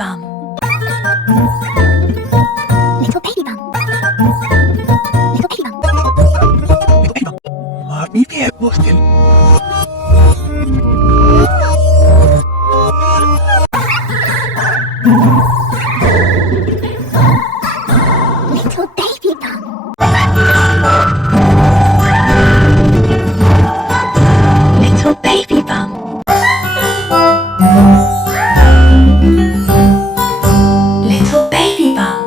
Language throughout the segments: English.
bum. Little baby bum. Little baby bum. Mami pied bustin. Little baby bum. Little baby bum. Little baby bum.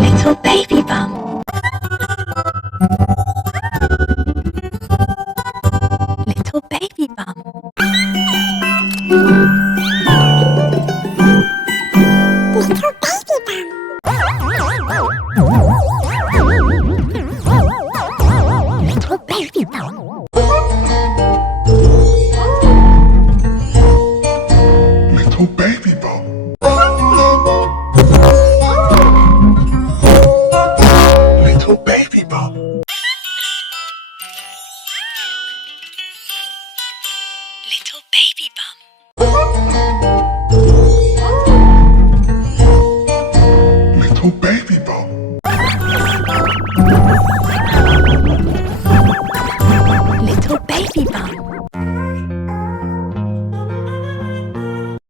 Little baby bum. Little baby bum. Little baby bum.